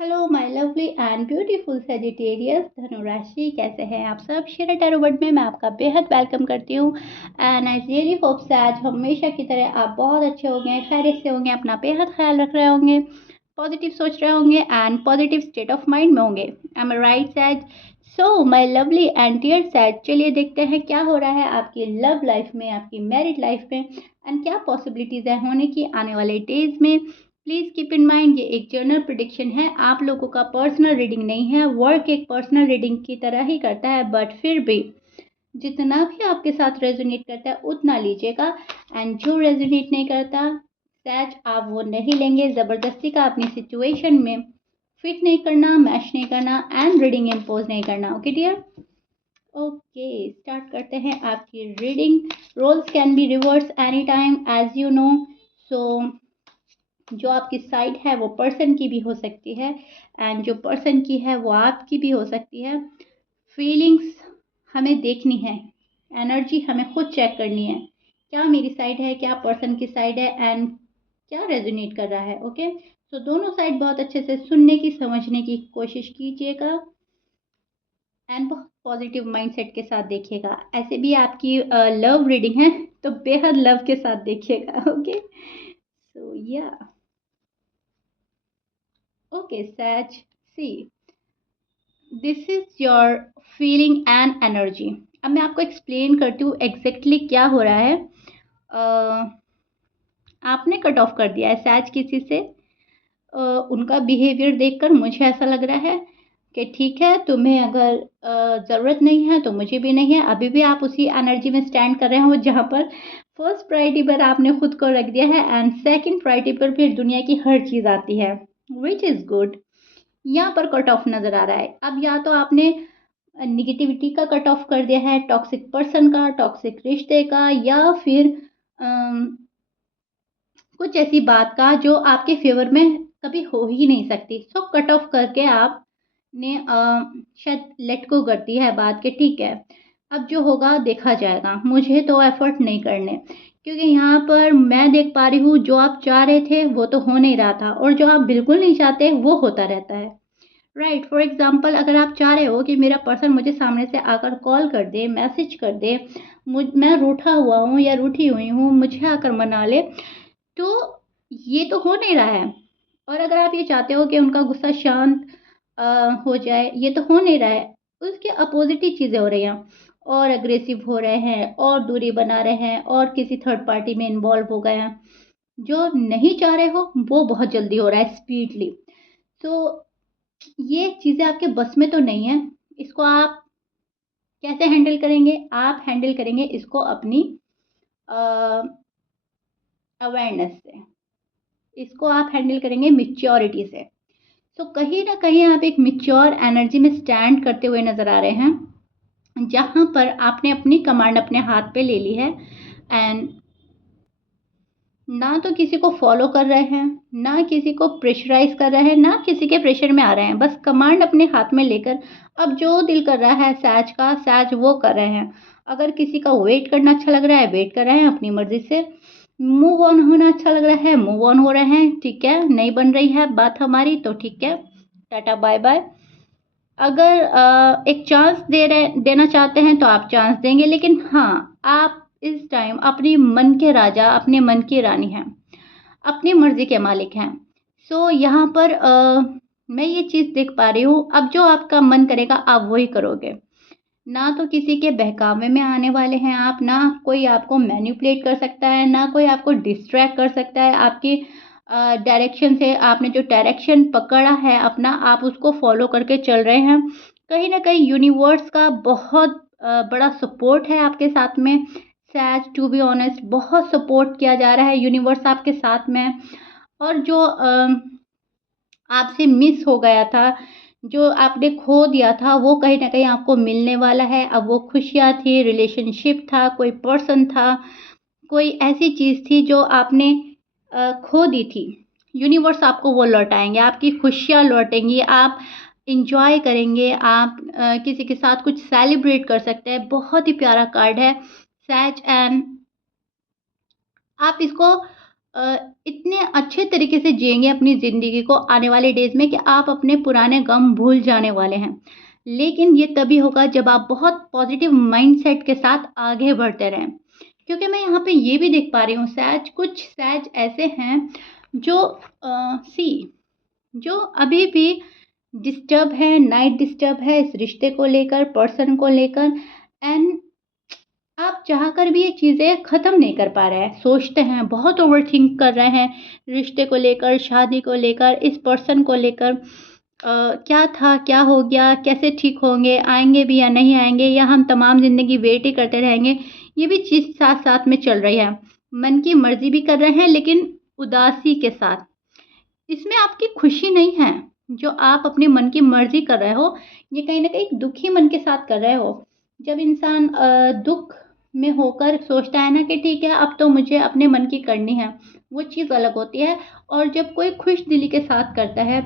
Hello my lovely and beautiful Sagittarius धनुराशि, कैसे हैं आप सब। शेरा टैरो वर्ड में मैं आपका बेहद वेलकम करती हूँ एंड आई रियली होप से आज हमेशा की तरह आप बहुत अच्छे होंगे, खैरियत से होंगे, अपना बेहद ख्याल रख रहे होंगे, पॉजिटिव सोच रहे होंगे and positive state of mind में होंगे। I am right sage. So my lovely and dear sage, चलिए देखते हैं क्या हो रहा है आपकी लव लाइफ में, आपकी मैरिड लाइफ में एंड क्या पॉसिबिलिटीज़ है होने की आने वाले डेज में। प्लीज़ कीप इन माइंड ये एक जर्नल प्रिडिक्शन है, आप लोगों का पर्सनल रीडिंग नहीं है। वर्क एक पर्सनल रीडिंग की तरह ही करता है, बट फिर भी जितना भी आपके साथ रेजोनेट करता है उतना लीजिएगा एंड जो रेजोनेट नहीं करता सच आप वो नहीं लेंगे। ज़बरदस्ती का अपनी सिचुएशन में फिट नहीं करना, मैच नहीं करना एंड रीडिंग इम्पोज नहीं करना। Okay dear. ओके, स्टार्ट करते हैं आपकी reading. Roles can be reverse any time as you know. So जो आपकी साइड है वो पर्सन की भी हो सकती है एंड जो पर्सन की है वो आपकी भी हो सकती है। फीलिंग्स हमें देखनी है, एनर्जी हमें खुद चेक करनी है, क्या मेरी साइड है, क्या पर्सन की साइड है एंड क्या रेजोनेट कर रहा है। ओके, तो दोनों साइड बहुत अच्छे से सुनने की, समझने की कोशिश कीजिएगा एंड बहुत पॉजिटिव माइंडसेट के साथ देखिएगा। ऐसे भी आपकी लव रीडिंग है तो बेहद लव के साथ देखिएगा। ओके, सो या okay such, see this is your feeling and energy. अब मैं आपको एक्सप्लेन करती हूँ एग्जैक्टली क्या हो रहा है। आपने कट ऑफ कर दिया है सैज किसी से। उनका बिहेवियर देखकर मुझे ऐसा लग रहा है कि ठीक है, तुम्हें अगर ज़रूरत नहीं है तो मुझे भी नहीं है। अभी भी आप उसी एनर्जी में स्टैंड कर रहे हो जहाँ पर फर्स्ट प्रायोरिटी पर आपने खुद को रख दिया है एंड सेकंड प्रायोरिटी पर फिर दुनिया की हर चीज़ आती है, विच इज़ गुड। यहाँ पर कट ऑफ नज़र आ रहा है। अब या तो आपने निगेटिविटी का कट ऑफ कर दिया है, टॉक्सिक पर्सन का, टॉक्सिक रिश्ते का, या फिर कुछ ऐसी बात का जो आपके फेवर में कभी हो ही नहीं सकती। सो कट ऑफ करके आपने शायद लेट को कर दी है बात के, ठीक है अब जो होगा देखा जाएगा, मुझे तो एफर्ट नहीं करने। क्योंकि यहाँ पर मैं देख पा रही हूँ जो आप चाह रहे थे वो तो हो नहीं रहा था और जो आप बिल्कुल नहीं चाहते वो होता रहता है। राइट, फॉर एग्जाम्पल अगर आप चाह रहे हो कि मेरा पर्सन मुझे सामने से आकर कॉल कर दे, मैसेज कर दे, मैं रूठा हुआ हूँ या रूठी हुई हूँ, मुझे आकर मना ले, तो ये तो हो नहीं रहा है। और अगर आप ये चाहते हो कि उनका गुस्सा शांत हो जाए, ये तो हो नहीं रहा है। उसके अपोजिट ही चीज़ें हो रही हैं, और अग्रेसिव हो रहे हैं और दूरी बना रहे हैं और किसी थर्ड पार्टी में इन्वॉल्व हो गए हैं। जो नहीं चाह रहे हो वो बहुत जल्दी हो रहा है, स्पीडली। तो ये चीज़ें आपके बस में तो नहीं है। इसको आप कैसे हैंडल करेंगे? आप हैंडल करेंगे इसको अपनी अवेयरनेस से, इसको आप हैंडल करेंगे मिच्योरिटी से। तो कहीं ना कहीं आप एक मिच्योर एनर्जी में स्टैंड करते हुए नज़र आ रहे हैं, जहाँ पर आपने अपनी कमांड अपने हाथ पे ले ली है एंड ना तो किसी को फॉलो कर रहे हैं, ना किसी को प्रेशराइज कर रहे हैं, ना किसी के प्रेशर में आ रहे हैं। बस कमांड अपने हाथ में लेकर अब जो दिल कर रहा है सैज का, सैज वो कर रहे हैं। अगर किसी का वेट करना अच्छा लग रहा है, वेट कर रहे हैं अपनी मर्जी से। मूव ऑन होना अच्छा लग रहा है, मूव ऑन हो रहे हैं, ठीक है। नहीं बन रही है बात हमारी तो ठीक है, टाटा बाय बाय। अगर एक चांस देना चाहते हैं तो आप चांस देंगे, लेकिन हाँ, आप इस टाइम अपनी मन के राजा, अपने मन की रानी हैं, अपनी मर्जी के मालिक हैं। सो यहाँ पर मैं ये चीज़ देख पा रही हूँ, अब जो आपका मन करेगा आप वही करोगे। ना तो किसी के बहकावे में आने वाले हैं आप, ना कोई आपको मैनिपुलेट कर सकता है, ना कोई आपको डिस्ट्रैक्ट कर सकता है। आपकी डायरेक्शन से, आपने जो डायरेक्शन पकड़ा है अपना, आप उसको फॉलो करके चल रहे हैं। कहीं ना कहीं यूनिवर्स का बहुत बड़ा सपोर्ट है आपके साथ में। सैज, टू बी ऑनेस्ट, बहुत सपोर्ट किया जा रहा है, यूनिवर्स आपके साथ में है। और जो आपसे मिस हो गया था, जो आपने खो दिया था, वो कहीं न कहीं आपको मिलने वाला है। अब वो खुशियाँ थी, रिलेशनशिप था, कोई पर्सन था, कोई ऐसी चीज़ थी जो आपने खो दी थी। यूनिवर्स आपको वो लौटाएँगे, आपकी खुशियाँ लौटेंगी, आप एन्जॉय करेंगे, आप किसी के साथ कुछ सेलिब्रेट कर सकते हैं। बहुत ही प्यारा कार्ड है सैज एंड आप इसको इतने अच्छे तरीके से जिएंगे अपनी ज़िंदगी को आने वाले डेज़ में कि आप अपने पुराने गम भूल जाने वाले हैं। लेकिन ये तभी होगा जब आप बहुत पॉजिटिव माइंडसेट के साथ आगे बढ़ते रहें। क्योंकि मैं यहाँ पे ये भी देख पा रही हूँ कुछ सहज ऐसे हैं जो सी जो अभी भी डिस्टर्ब है, नाइट डिस्टर्ब है इस रिश्ते को लेकर, पर्सन को लेकर। एंड आप चाहकर भी ये चीज़ें ख़त्म नहीं कर पा रहे हैं, सोचते हैं, बहुत ओवरथिंक कर रहे हैं रिश्ते को लेकर, शादी को लेकर, इस पर्सन को लेकर। क्या था, क्या हो गया, कैसे ठीक होंगे, आएँगे भी या नहीं आएँगे, या हम तमाम ज़िंदगी वेट ही करते रहेंगे। ये भी चीज़ साथ-साथ में चल रही है। मन की मर्ज़ी भी कर रहे हैं लेकिन उदासी के साथ। इसमें आपकी खुशी नहीं है, जो आप अपने मन की मर्ज़ी कर रहे हो, ये कहीं न कहीं दुखी मन के साथ कर रहे हो। जब इंसान दुःख में होकर सोचता है ना कि ठीक है, अब तो मुझे अपने मन की करनी है, वो चीज़ अलग होती है। और जब कोई खुश दिली के साथ करता है,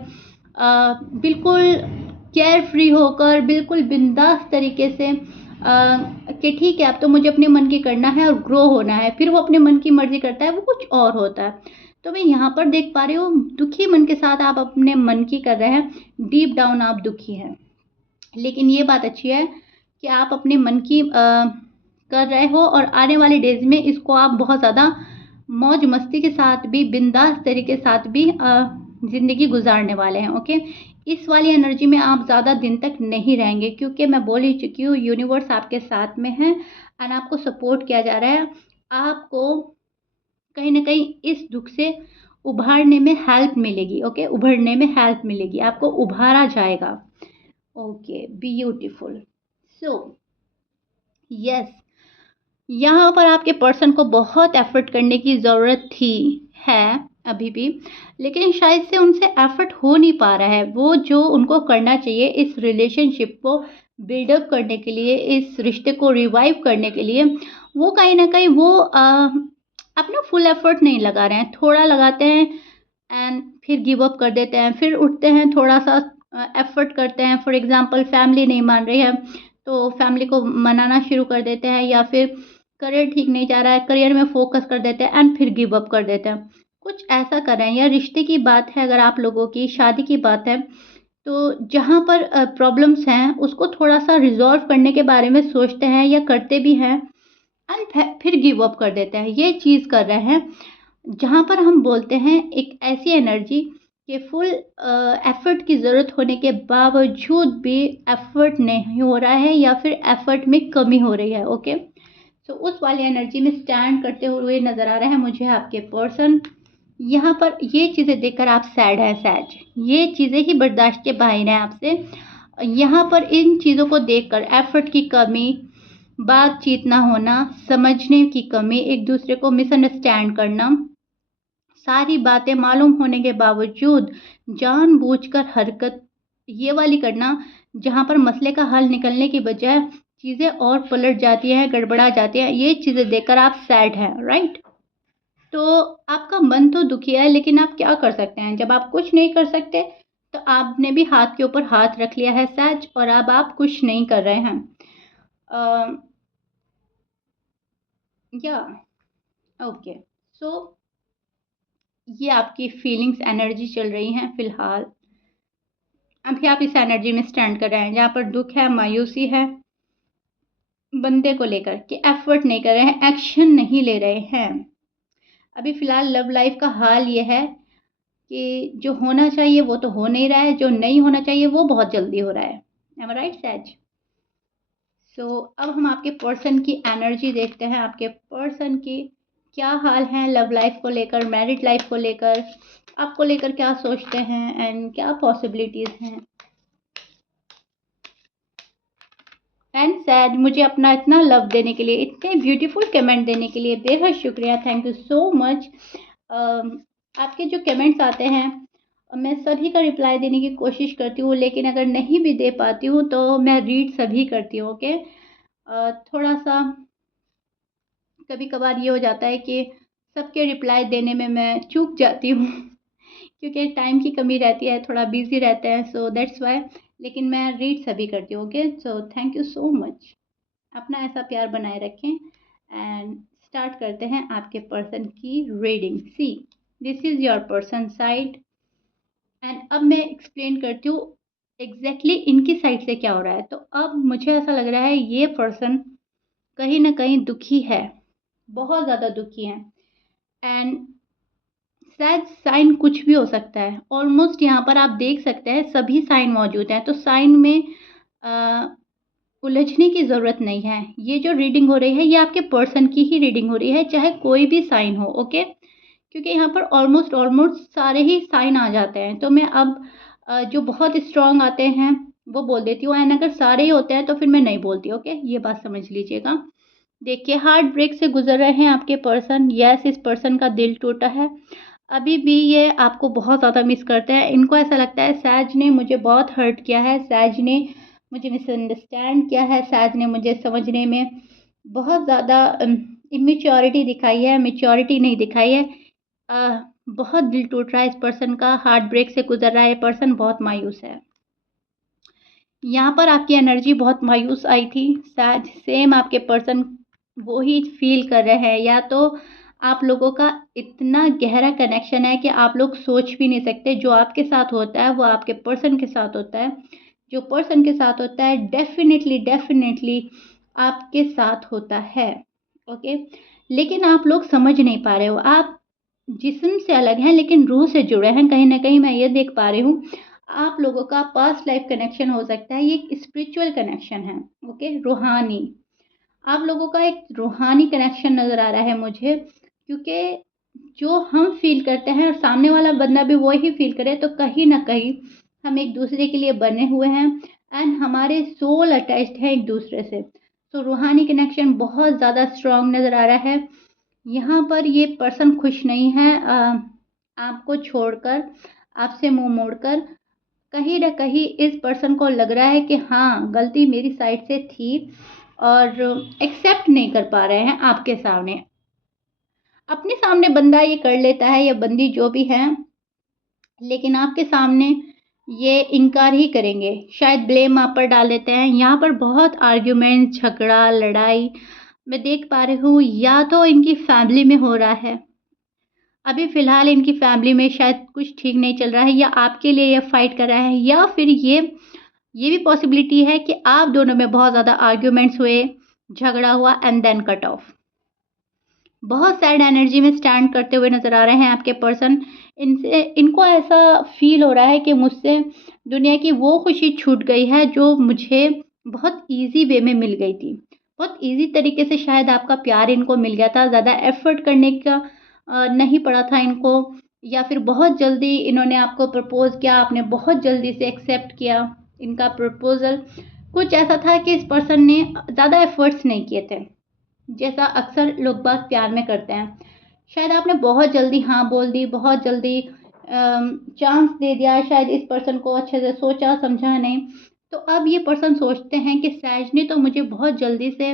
बिल्कुल केयर फ्री होकर, बिल्कुल बिंदास तरीके से, कि ठीक है, अब तो मुझे अपने मन की करना है और ग्रो होना है, फिर वो अपने मन की मर्ज़ी करता है, वो कुछ और होता है। तो मैं यहाँ पर देख पा रही हूँ, दुखी मन के साथ आप अपने मन की कर रहे हैं, डीप डाउन आप दुखी हैं। लेकिन ये बात अच्छी है कि आप अपने मन की कर रहे हो, और आने वाले डेज़ में इसको आप बहुत ज़्यादा मौज मस्ती के साथ भी, बिंदास तरीके के साथ भी ज़िंदगी गुजारने वाले हैं। ओके, इस वाली एनर्जी में आप ज़्यादा दिन तक नहीं रहेंगे, क्योंकि मैं बोल ही चुकी हूँ, यूनिवर्स आपके साथ में है एंड आपको सपोर्ट किया जा रहा है। आपको कहीं न कहीं इस दुःख से उभारने में हेल्प मिलेगी। ओके, उभरने में हेल्प मिलेगी, आपको उभारा जाएगा। Okay, beautiful. सो यस, यहाँ पर आपके पर्सन को बहुत एफ़र्ट करने की ज़रूरत थी, है अभी भी, लेकिन शायद से उनसे एफ़र्ट हो नहीं पा रहा है। वो जो उनको करना चाहिए इस रिलेशनशिप को बिल्डअप करने के लिए, इस रिश्ते को रिवाइव करने के लिए, वो कहीं न कहीं वो अपना फुल एफ़र्ट नहीं लगा रहे हैं। थोड़ा लगाते हैं एंड फिर गिव अप कर देते हैं, फिर उठते हैं, थोड़ा-सा एफ़र्ट करते हैं। फॉर एग्ज़ाम्पल फैमिली नहीं मान रही है, तो फैमिली को मनाना शुरू कर देते हैं, या फिर करियर ठीक नहीं जा रहा है, करियर में फ़ोकस कर देते हैं एंड फिर गिव अप कर देते हैं। कुछ ऐसा कर रहे हैं, या रिश्ते की बात है, अगर आप लोगों की शादी की बात है, तो जहाँ पर प्रॉब्लम्स हैं, उसको थोड़ा-सा रिज़ॉल्व करने के बारे में सोचते हैं या करते भी हैं एंड फिर गिव अप कर देते हैं। ये चीज़ कर रहे हैं, जहाँ पर हम बोलते हैं एक ऐसी एनर्जी कि फुल एफ़र्ट की ज़रूरत होने के बावजूद भी एफ़र्ट नहीं हो रहा है, या फिर एफ़र्ट में कमी हो रही है। ओके, तो उस वाली एनर्जी में स्टैंड करते हुए नज़र आ रहे हैं मुझे आपके पर्सन। यहाँ पर ये चीज़ें देखकर आप सैड हैं, सैड, ये चीज़ें ही बर्दाश्त के बाहर हैं आपसे। यहाँ पर इन चीज़ों को देखकर एफ़र्ट की कमी, बातचीत ना होना, समझने की कमी, एक दूसरे को मिसअंडरस्टैंड करना, सारी बातें मालूम होने के बावजूद जानबूझकर हरकत ये वाली करना, जहाँ पर मसले का हल निकलने की बजाय चीज़ें और पलट जाती हैं, गड़बड़ा जाती हैं। ये चीज़ें देखकर आप सैड हैं, राइट? तो आपका मन तो दुखी है, लेकिन आप क्या कर सकते हैं? जब आप कुछ नहीं कर सकते, तो आपने भी हाथ के ऊपर हाथ रख लिया है सच, और अब आप कुछ नहीं कर रहे हैं। अ, या ओके, सो ये आपकी फीलिंग्स एनर्जी चल रही हैं फ़िलहाल। अभी आप इस एनर्जी में स्टैंड कर रहे हैं, जहाँ पर दुःख है, मायूसी है, बंदे को लेकर कि एफ़र्ट नहीं कर रहे हैं, एक्शन नहीं ले रहे हैं। अभी फ़िलहाल लव लाइफ़ का हाल ये है कि जो होना चाहिए वो तो हो नहीं रहा है, जो नहीं होना चाहिए वो बहुत जल्दी हो रहा है। एम आई राइट सैज? सो अब हम आपके पर्सन की एनर्जी देखते हैं, आपके पर्सन की क्या हाल है लव लाइफ को लेकर, मैरिड लाइफ को लेकर, आपको लेकर क्या सोचते हैं एंड क्या पॉसिबिलिटीज़ हैं। एंड सैड, मुझे अपना इतना लव देने के लिए, इतने ब्यूटीफुल कमेंट देने के लिए बेहद शुक्रिया, थैंक यू सो मच। आपके जो कमेंट्स आते हैं, मैं सभी का रिप्लाई देने की कोशिश करती हूँ, लेकिन अगर नहीं भी दे पाती हूँ तो मैं रीड सभी करती हूँ। ओके, थोड़ा सा कभी कभार ये हो जाता है कि सबके रिप्लाई देने में मैं चूक जाती हूँ क्योंकि टाइम की कमी रहती है, थोड़ा बिजी रहते हैं, सो दैट्स वाई। लेकिन मैं रीड सभी करती हूँ। Okay, so thank you so much. अपना ऐसा प्यार बनाए रखें एंड स्टार्ट करते हैं आपके पर्सन की reading. See, this is your person side and अब मैं एक्सप्लेन करती हूँ एग्जैक्टली इनकी साइड से क्या हो रहा है। तो अब मुझे ऐसा लग रहा है ये पर्सन कहीं ना कहीं दुखी है, बहुत ज़्यादा दुखी है। एंड शायद साइन कुछ भी हो सकता है। ऑलमोस्ट यहाँ पर आप देख सकते हैं सभी साइन मौजूद हैं, तो साइन में उलझने की ज़रूरत नहीं है। ये जो रीडिंग हो रही है ये आपके पर्सन की ही रीडिंग हो रही है, चाहे कोई भी साइन हो, ओके। क्योंकि यहाँ पर ऑलमोस्ट ऑलमोस्ट सारे ही साइन आ जाते हैं। तो मैं अब जो बहुत स्ट्रॉन्ग आते हैं वो बोल देती हूँ, एंड अगर सारे ही होते हैं तो फिर मैं नहीं बोलती, ओके। ये बात समझ लीजिएगा। देखिए, हार्ट ब्रेक से गुजर रहे हैं आपके पर्सन। यस, इस पर्सन का दिल टूटा है। अभी भी ये आपको बहुत ज़्यादा मिस करते हैं। इनको ऐसा लगता है सैज ने मुझे बहुत हर्ट किया है, सैज ने मुझे मिसअंडरस्टैंड किया है, सैज ने मुझे समझने में बहुत ज़्यादा इमेच्योरिटी दिखाई है, मैच्योरिटी नहीं दिखाई है। बहुत दिल टूट रहा है इस पर्सन का, हार्ट ब्रेक से गुजर रहा है ये पर्सन, बहुत मायूस है। यहाँ पर आपकी एनर्जी बहुत मायूस आई थी। शायद सेम आपके पर्सन वो ही फील कर रहे हैं, या तो आप लोगों का इतना गहरा कनेक्शन है कि आप लोग सोच भी नहीं सकते। जो आपके साथ होता है वो आपके पर्सन के साथ होता है, जो पर्सन के साथ होता है डेफिनेटली डेफिनेटली आपके साथ होता है, ओके। लेकिन आप लोग समझ नहीं पा रहे हो। आप जिस्म से अलग हैं लेकिन रूह से जुड़े हैं, कहीं ना कहीं मैं ये देख पा रही हूँ। आप लोगों का पास्ट लाइफ कनेक्शन हो सकता है, ये एक स्पिरिचुअल कनेक्शन है, ओके, रूहानी। आप लोगों का एक रूहानी कनेक्शन नज़र आ रहा है मुझे, क्योंकि जो हम फील करते हैं और सामने वाला बंदा भी वही फील करे, तो कहीं ना कहीं हम एक दूसरे के लिए बने हुए हैं एंड हमारे सोल अटैच्ड हैं एक दूसरे से। तो रूहानी कनेक्शन बहुत ज़्यादा स्ट्रॉन्ग नज़र आ रहा है। यहाँ पर ये पर्सन खुश नहीं है, आपको छोड़कर, आपसे मुंह मोड़कर। कहीं न कहीं इस पर्सन को लग रहा है कि हाँ, गलती मेरी साइड से थी, और एक्सेप्ट नहीं कर पा रहे हैं आपके सामने। अपने सामने बंदा ये कर लेता है या बंदी जो भी है, लेकिन आपके सामने ये इनकार ही करेंगे, शायद ब्लेम आप पर डाल देते हैं। यहाँ पर बहुत आर्ग्यूमेंट, झगड़ा, लड़ाई मैं देख पा रही हूँ, या तो इनकी फैमिली में हो रहा है। अभी फ़िलहाल इनकी फैमिली में शायद कुछ ठीक नहीं चल रहा है, या आपके लिए ये फाइट कर रहा है, या फिर ये भी पॉसिबिलिटी है कि आप दोनों में बहुत ज़्यादा आर्ग्यूमेंट्स हुए, झगड़ा हुआ एंड देन कट ऑफ। बहुत सैड एनर्जी में स्टैंड करते हुए नज़र आ रहे हैं आपके पर्सन। इनको ऐसा फील हो रहा है कि मुझसे दुनिया की वो खुशी छूट गई है जो मुझे बहुत ईज़ी वे में मिल गई थी। बहुत ईज़ी तरीके से शायद आपका प्यार इनको मिल गया था, ज़्यादा एफ़र्ट करने का नहीं पड़ा था इनको, या फिर बहुत जल्दी इन्होंने आपको प्रपोज़ किया, आपने बहुत जल्दी से एक्सेप्ट किया इनका प्रपोज़ल। कुछ ऐसा था कि इस पर्सन ने ज़्यादा एफ़र्ट्स नहीं किए थे, जैसा अक्सर लोग बात प्यार में करते हैं। शायद आपने बहुत जल्दी हाँ बोल दी, बहुत जल्दी चांस दे दिया, शायद इस पर्सन को अच्छे से सोचा समझा नहीं। तो अब ये पर्सन सोचते हैं कि सैज ने तो मुझे बहुत जल्दी से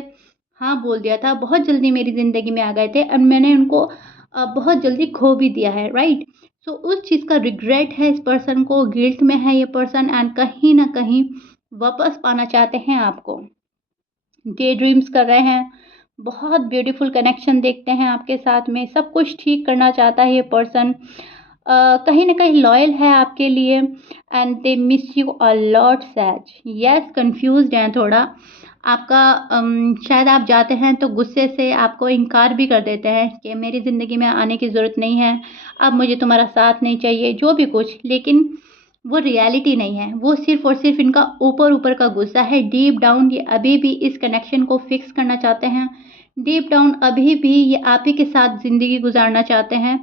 हाँ बोल दिया था, बहुत जल्दी मेरी ज़िंदगी में आ गए थे, और मैंने उनको बहुत जल्दी खो भी दिया है, राइट। सो उस चीज़ का रिग्रेट है इस पर्सन को, गिल्ट में है ये पर्सन, एंड कहीं ना कहीं वापस पाना चाहते हैं आपको। डे ड्रीम्स कर रहे हैं, बहुत ब्यूटीफुल कनेक्शन देखते हैं आपके साथ में, सब कुछ ठीक करना चाहता है ये पर्सन। कहीं ना कहीं लॉयल है आपके लिए, and they miss you a lot सैज। यस, कंफ्यूज्ड हैं थोड़ा आपका। शायद आप जाते हैं तो गुस्से से आपको इनकार भी कर देते हैं कि मेरी ज़िंदगी में आने की ज़रूरत नहीं है, अब मुझे तुम्हारा साथ नहीं चाहिए, जो भी कुछ। लेकिन वो रियलिटी नहीं है, वो सिर्फ़ और सिर्फ़ इनका ऊपर ऊपर का गुस्सा है। डीप डाउन ये अभी भी इस कनेक्शन को फिक्स करना चाहते हैं। डीप डाउन अभी भी ये आप ही के साथ ज़िंदगी गुजारना चाहते हैं।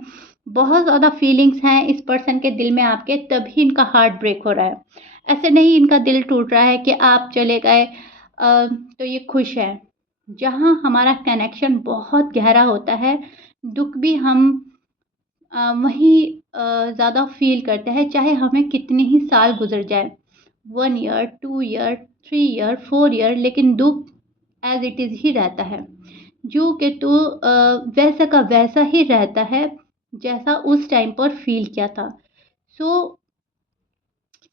बहुत ज़्यादा फीलिंग्स हैं इस पर्सन के दिल में आपके, तभी इनका हार्ट ब्रेक हो रहा है। ऐसे नहीं इनका दिल टूट रहा है कि आप चले गए तो ये खुश है। जहाँ हमारा कनेक्शन बहुत गहरा होता है, दुःख भी हम वहीं ज़्यादा फ़ील करते हैं, चाहे हमें कितने ही साल गुज़र जाए, 1 ईयर, 2 ईयर, 3 ईयर, 4 ईयर, लेकिन दुःख एज़ इट इज़ ही रहता है। जो कि तो वैसा का वैसा ही रहता है, जैसा उस टाइम पर फ़ील किया था। सो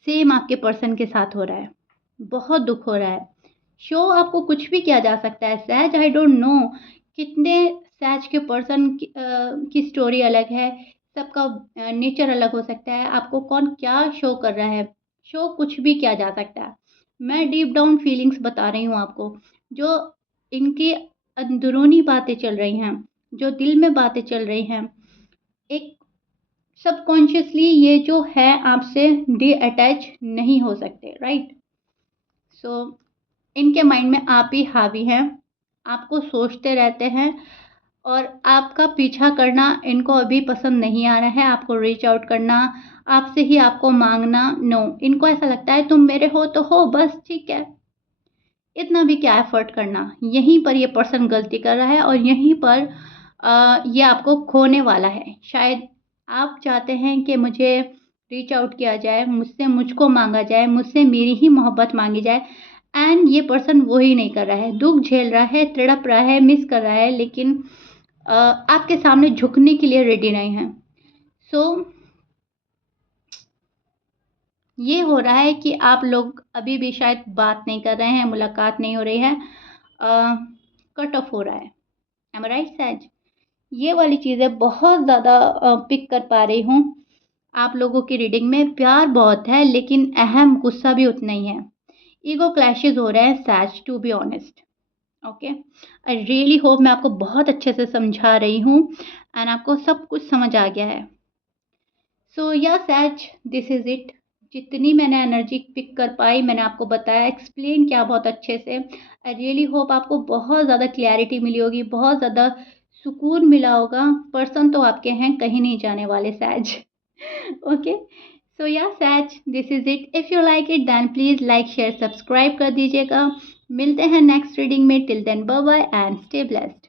सेम आपके पर्सन के साथ हो रहा है, बहुत दुःख हो रहा है। शो आपको कुछ भी किया जा सकता है, सहज आई डोंट नो कितने सैज के पर्सन की स्टोरी अलग है, सबका नेचर अलग हो सकता है, आपको कौन क्या शो कर रहा है, शो कुछ भी किया जा सकता है। मैं डीप डाउन फीलिंग्स बता रही हूँ आपको, जो इनकी अंदरूनी बातें चल रही हैं, जो दिल में बातें चल रही हैं, एक सबकॉन्शियसली ये जो है आपसे डी अटैच नहीं हो सकते, राइट। सो इनके माइंड में आप ही हावी हैं, आपको सोचते रहते हैं और आपका पीछा करना इनको अभी पसंद नहीं आ रहा है, आपको रीच आउट करना, आपसे ही आपको मांगना, नो, इनको ऐसा लगता है तुम मेरे हो तो हो बस, ठीक है, इतना भी क्या एफर्ट करना। यहीं पर ये पर्सन गलती कर रहा है और यहीं पर ये आपको खोने वाला है। शायद आप चाहते हैं कि मुझे रीच आउट किया जाए, मुझसे मुझको मांगा जाए, मुझसे मेरी ही मोहब्बत मांगी जाए, एंड ये पर्सन वो ही नहीं कर रहा है, दुख झेल रहा है, तड़प रहा है, मिस कर रहा है, लेकिन आपके सामने झुकने के लिए रेडी नहीं है। सो ये हो रहा है कि आप लोग अभी भी शायद बात नहीं कर रहे हैं, मुलाकात नहीं हो रही है, कट ऑफ हो रहा है। एम आई राइट सैज? ये वाली चीज़ें बहुत ज़्यादा पिक कर पा रही हूँ आप लोगों की रीडिंग में। प्यार बहुत है लेकिन अहम गुस्सा भी उतना ही है। ईगो क्लैशेस हो रहे हैं सैज, to be honest. Okay, I really hope मैं आपको बहुत अच्छे से समझा रही हूँ एंड आपको सब कुछ समझ आ गया है। सो या सैज, दिस इज़ इट। जितनी मैंने एनर्जी पिक कर पाई मैंने आपको बताया, एक्सप्लेन किया बहुत अच्छे से। आई रियली होप आपको बहुत ज़्यादा क्लैरिटी मिली होगी, बहुत ज़्यादा सुकून मिला होगा। पर्सन तो आपके हैं, कहीं नहीं जाने वाले सैज। ओके, सो या सैज, this is it. If you like it then please like share subscribe कर दीजिएगा। मिलते हैं नेक्स्ट रीडिंग में। Till then bye bye and stay blessed.